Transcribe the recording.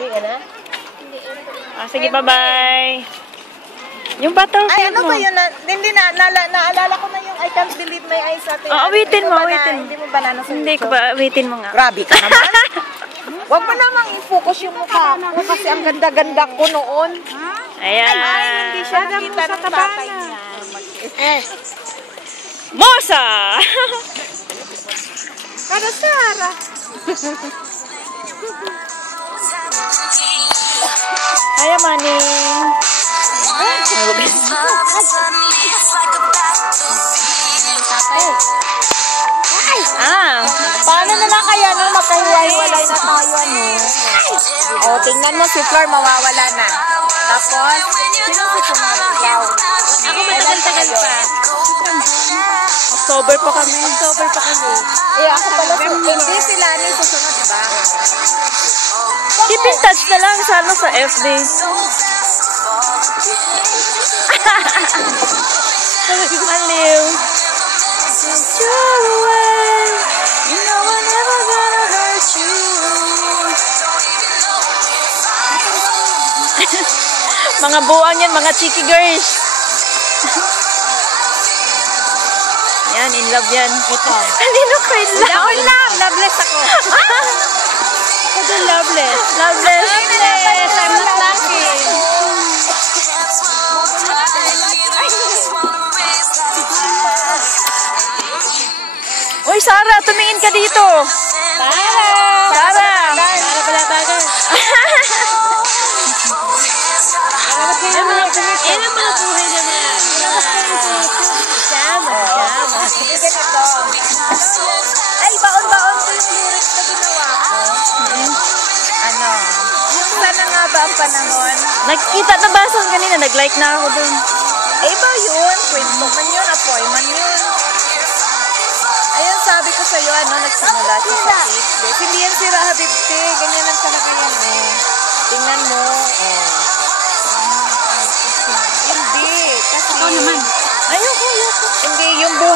Sige na? Sige, bye-bye. Yung battlefield ay, ano ba yun? Hindi naalala ko na yung I can't believe my eyes sa atin. Awitin mo, awitin. Hindi mo ba na Hindi ko ba, awitin mo nga. Grabe ka naman. Huwag mo namang i-focus yung mukha ko kasi ang ganda-ganda ko noon. Ayan. Ay, hindi siya nakita ng tatay niya. Mosa! Para Sara. Hiya, Maning. Paano na lang kaya nung magkahiwalay na tayo, ano? O, tingnan mo si Flor, mawawala na. Tapos, sino si Sumayaw? Ako matagal-tagal pa. October pa kami. Eh, ako pala, hindi sila ni susunod, diba? Keep in touch na lang sa FB. Maliw. Mga buwang yan, mga cheeky girls. Yan, in love yan. Ito. Hindi na ko in love. Ako in love. Loveless ako. Ako din loveless. Loveless. Loveless. I'm not lucky. Uy, Sarah, tumingin ka dito. Sarah. Pala bagay. Ay, baon-baon ko yung lyrics na ginawa ko. Ano? Yung sana nga ba ang panahon? Nagkita na ba saan kanina? Nag-like na ako dun. Eh, ba yun? Kwento man yun, appointment yun. Ayun, sabi ko sa'yo, nagsimula siya sa Facebook. Hindi yan si Rahabibte. Ganyan lang sana kaya, Tingnan mo. Hindi. Kasi, Ayoko. hindi, yung buhay